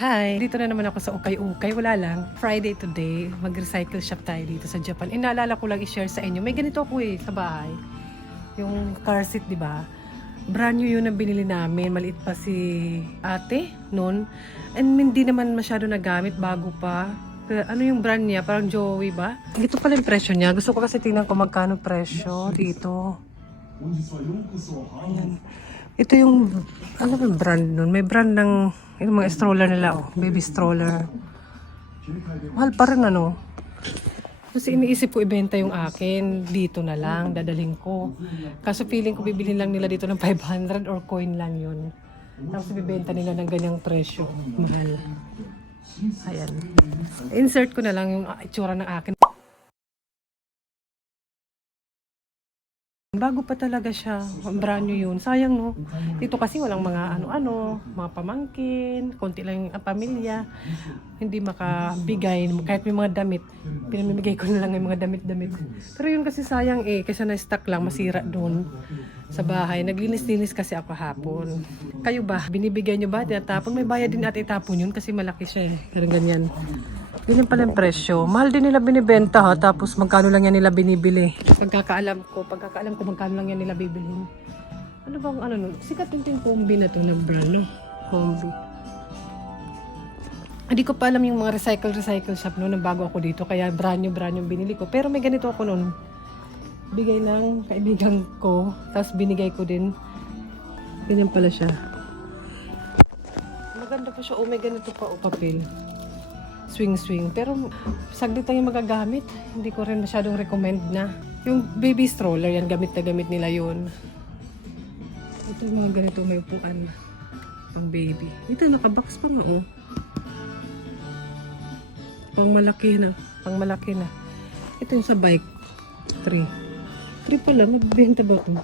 Hi! Dito na naman ako sa Ukay-Ukay. Wala lang. Friday today. Mag-recycle shop tayo dito sa Japan. Inaalala ko lang i-share sa inyo. May ganito ako sa bahay. Yung car seat, di ba? Brand new yun ang binili namin. Maliit pa si ate noon. And hindi naman masyado nagamit. Bago pa. Ano yung brand niya? Parang Joey ba? Ito pala yung presyo niya. Gusto ko kasi tingnan ko magkano presyo dito. Ayan. Ito yung, ano ba yung brand nun? May brand ng, yung mga stroller nila, baby stroller. Mahal pa rin ano. Kasi iniisip ko ibenta yung akin, dito na lang, dadaling ko. Kaso feeling ko bibilhin lang nila dito ng 500 or coin lang yun. Tapos bibenta nila ng ganyang presyo. Mahal. Ayan. Insert ko na lang yung itsura ng akin. Bago pa talaga siya, brand new yun. Sayang no. Dito kasi walang mga ano-ano, mga pamangkin, konti lang yung pamilya. Hindi makabigay, kahit may mga damit. Pinamimigay ko na lang yung mga damit-damit. Pero yun kasi sayang kasi na-stock lang, masira doon sa bahay. Naglinis-linis kasi ako hapon. Kayo ba? Binibigay nyo ba? Tinatapon? May bayad din at itapon yun kasi malaki siya Pero ganyan. Ganyan pala yung presyo. Mahal din nila binibenta ha. Tapos magkano lang yan nila binibili. Pagkakaalam ko magkano lang yan nila bibilhin. Ano bang ano nun? Sikat yung combi na to na brand no? Combi. Hindi ko pa alam yung mga recycle shop no nang bago ako dito. Kaya brand new binili ko. Pero may ganito ako nun. Bigay ng kaibigan ko. Tapos binigay ko din. Ganyan pala siya. Maganda pa siya. May ganito pa papel. Swing. Pero saglit lang yung magagamit. Hindi ko rin masyadong recommend na. Yung baby stroller, yan gamit na gamit nila yun. Ito yung mga ganito may upuan. Pang baby. Ito nakabox pa nga Pang malaki na. Ito yung sa bike. 3 pala. Magbenta ba ito?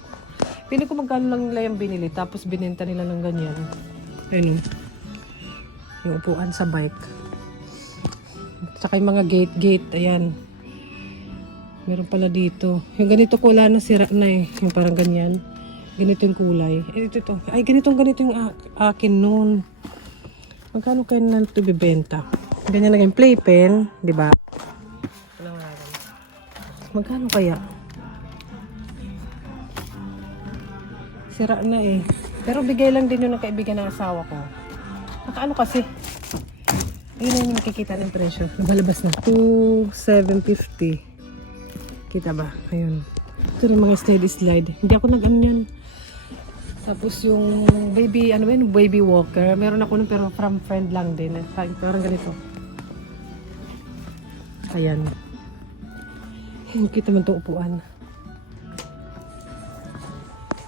Pili ko magkano lang nila yung binili. Tapos binenta nila ng ganyan. Ayun. Yung upuan sa bike. Saka yung mga gate. Ayan. Meron pala dito. Yung ganito ko wala na sira na Yung parang ganyan. Ganito yung kulay. Ito. Ay, ganito yung akin noon. Magkano kayo na ito bibenta? Ganyan na yung playpen. Diba? Magkano kaya? Sira na Pero bigay lang din yun ng kaibigan ng asawa ko. Nakaano kasi? Ayun na yung makikita ng presyo. Nabalabas na. 2,750. Kita ba? Ayun. Ito rin mga steady slide. Hindi ako nag-ano. Tapos yung baby walker. Meron ako nun pero from friend lang din. Parang ganito. Ayan. Kita man itong upuan.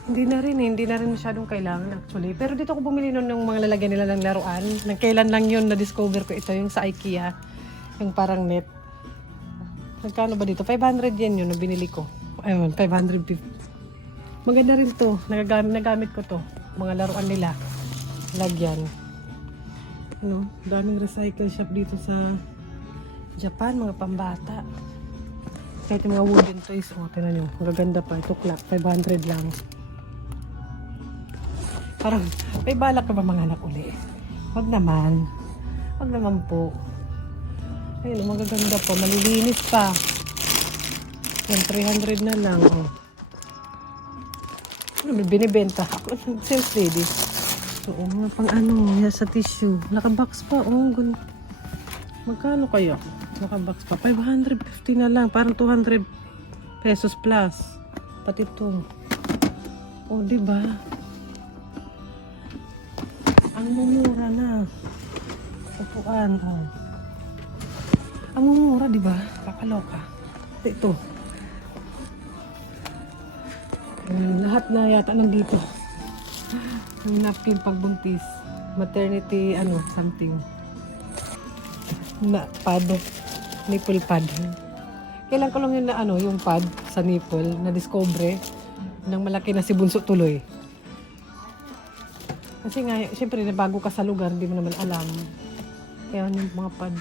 Hindi na rin masyadong kailangan actually. Pero dito ako bumili nun ng mga lalagyan nila ng laruan. Nagkailan lang yun na-discover ko ito, yung sa IKEA. Yung parang net. Nagkano ba dito? 500 yen yun na binili ko. Ayun, 550. Maganda rin to. Nagamit ko to. Mga laruan nila. Lagyan. Daming recycle shop dito sa Japan. Mga pambata. Kahit yung mga wooden toys. Tinan nyo. Magaganda pa. Ito clock. 500 lang. Parang, may balak ka ba mga anak uli? Wag naman po. Ayun, magaganda pa. Malilinis pa. Yan, 300 na lang. Binibenta. Sales lady. Oo, mga pang sa tissue. Nakabox pa. Magkano kaya? Nakabox pa. 550 na lang. Parang 200 pesos plus. Pati ito. Diba? Ang mumura na. Upuan. Ang mumura, diba? Kakaloka. Ito. Lahat na yata nandito. Yung napkin pagbuntis. Maternity, something. Pad. Nipple pad. Kailan ko lang yun na yung pad sa nipple na discover nang malaki na si Bunso tuloy. Kasi nga, syempre, bago ka sa lugar, hindi mo naman alam. Kaya yung mga pad.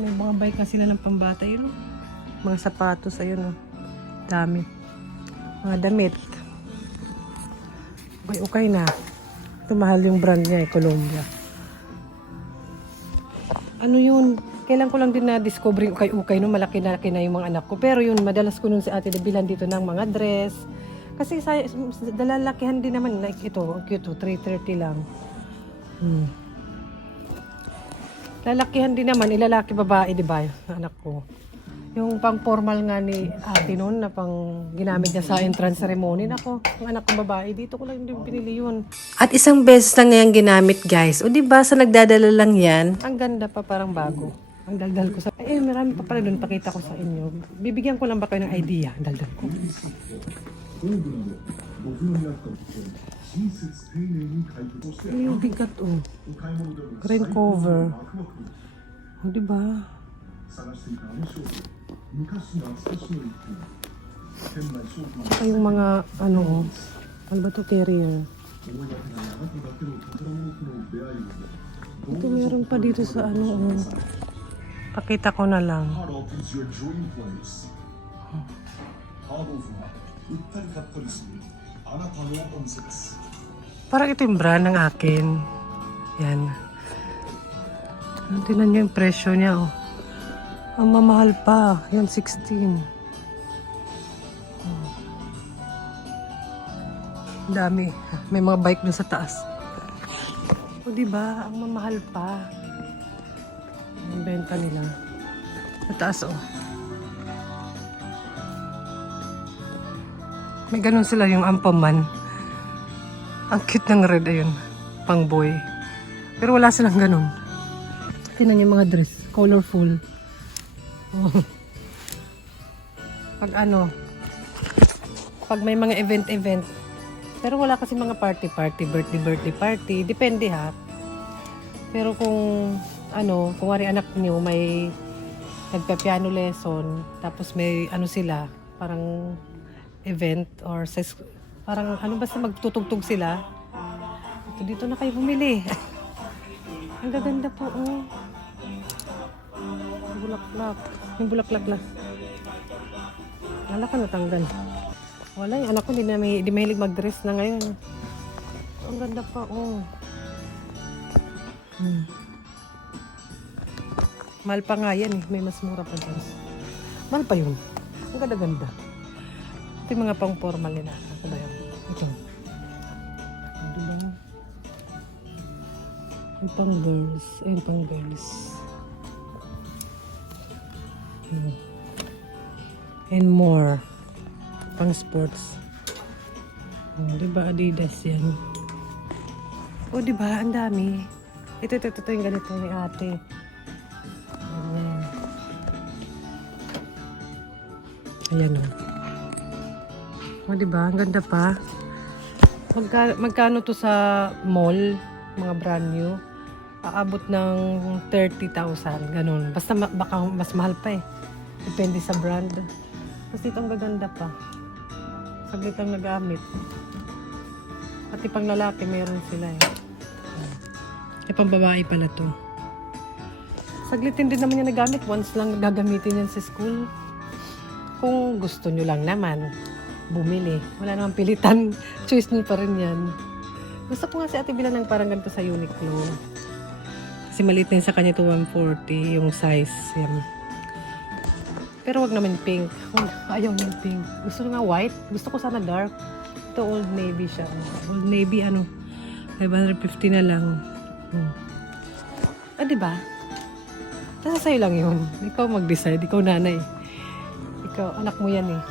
May mga bike na sila ng pambata, yun. Mga sapatos, ayun. Dami. Mga damit. Okay na. Ito mahal yung brand niya, Columbia. Ano yun? Kailan ko lang din na-discover yung ukay-ukay no, malaki-laki na yung mga anak ko. Pero yun, madalas ko nun si ate bilhan dito ng mga dress. Kasi dalalakihan din naman, like ito, cute, 330 lang. Lalakihan din naman, ilalaki babae, di ba, anak ko. Yung pang formal nga ni ate noon na pang ginamit niya sa entrance ceremony. Nako, ang anak kong babae, dito ko lang din pinili yun. At isang beses lang ngayang ginamit, guys. O di ba sa nagdadala lang yan? Ang ganda pa, parang bago. Ang daldal ko sa... marami pa pala doon, pakita ko sa inyo. Bibigyan ko lang ba kayo ng idea, ang daldal ko. Ay, yung bigat, oh. Green cover. O, di ba? Saka yung mga, ano, ano ba to, carrier? Ito, meron pa dito sa, ano, oh. Pakita ko na lang. Parang ito yung brand ng akin. Yan. Tingnan nyo yung presyo niya, oh. Ang mamahal pa. Yan, 16. Dami. May mga bike dun sa taas. O, diba? Ang mamahal pa. Ang benta nila. Sa taas, oh. May ganun sila yung ampaman. Ang cute ng red, ayun. Pang boy. Pero wala silang ganun. Tingnan yung mga dress. Colorful. Oh. Pag ano, pag may mga event. Pero wala kasi mga party, birthday party. Depende ha. Pero kung ano, kung wari anak niyo may nagpa-piano lesson, tapos may ano sila, parang event or parang ano basta magtutugtog sila. Dito na kayo bumili. Ang gaganda po, oh. Bulaklak. Yung bulaklak lang. Wala ka natanggal. Wala, yung anak ko di mahilig mag-dress na ngayon. Ang ganda pa, oh. Mahal pa nga yan eh. May mas mura pa dyan. Mahal pa yun. Ang ganda-ganda. Ito yung mga pang-formal nila. Ano ba yan? Ito. Ito ba? Yung pang-girls. Ayun, pang-girls. And more. Pang-sports. Diba Adidas yan? O diba? Ang dami. Ito yung ganito ni ate. Ayan o. O diba? Ang ganda pa. Magkano to sa mall? Mga brand new. Aabot ng 30,000. Ganun. Basta baka mas mahal pa eh. Depende sa brand. Kasi itong gaganda pa. Saglit lang nagamit. Pati pang lalaki meron sila eh. E pang babae pala to. Saglitin din naman yung nagamit. Once lang gagamitin yan sa school. Kung gusto nyo lang naman, bumili. Wala namang pilitan. Choice nyo pa rin yan. Gusto ko nga si ate bilang ng parang ganito sa Uniqlo. Kasi maliit na yun sa kanya to 140 yung size. Yan. Pero wag naman pink. Ayaw ng pink. Gusto ko nga white. Gusto ko sana dark. Ito Old Navy siya. Old Navy 550 na lang. Diba? Nasa sa'yo lang yun. Ikaw mag-decide. Ikaw nanay. Ikaw, anak mo yan eh.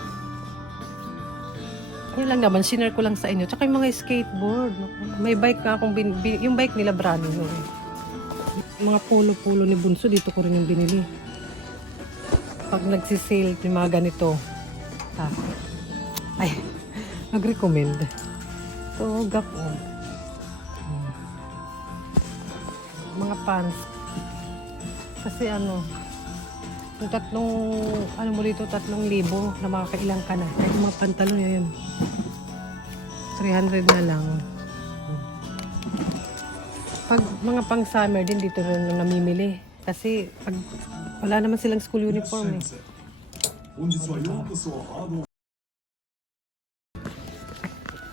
Yun lang naman. Sinare ko lang sa inyo. Tsaka yung mga skateboard. May bike ka akong yung bike nila brand new. Mga polo-polo ni Bunso. Dito ko rin yung binili. Pag nagsisale yung mga ganito. Ay, nag-recommend. So, gap on. Mga pants. Kasi yung mo dito, 3,000 na makakailang ka na. Kahit yung mga pantalon yun. 300 na lang. Pag mga pang summer din, dito rin namimili. Kasi pag wala naman silang school uniform eh.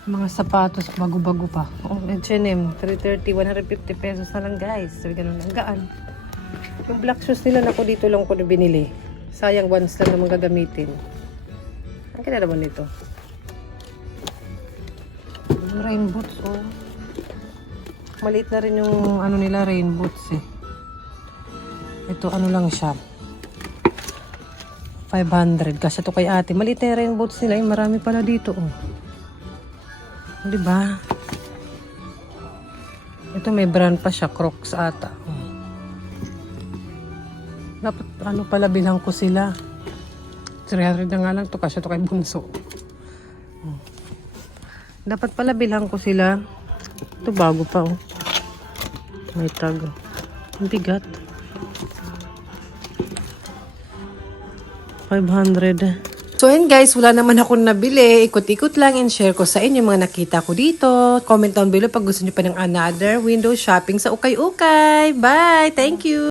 Mga sapatos, bago-bago pa. H&M, 330, 150 pesos na lang guys. Sabi ganun, ang gaan. Yung black shoes nila, naku, dito lang ko na binili. Sayang, once lang naman gagamitin. Ang kaya naman nito? Rain boots, oh. Maliit na rin yung ano nila, rain boots eh. Ito, ano lang siya. 500. Kasi ito kay ate. Maliit na yung rain boots nila. Eh, marami pala dito, oh. Diba? Ito may brand pa siya. Crocs ata. Oh. Dapat, ano pala, bilang ko sila. 300 na nga lang to kasi ito kay bunso. Oh. Dapat pala bilang ko sila. Ito bago pa, oh. May tag. Ang bigat. 500. So ayun guys, wala naman akong nabili. Ikot-ikot lang and share ko sa inyo mga nakita ko dito. Comment down below pag gusto nyo pa ng another window shopping sa Ukay-Ukay. Bye! Thank you!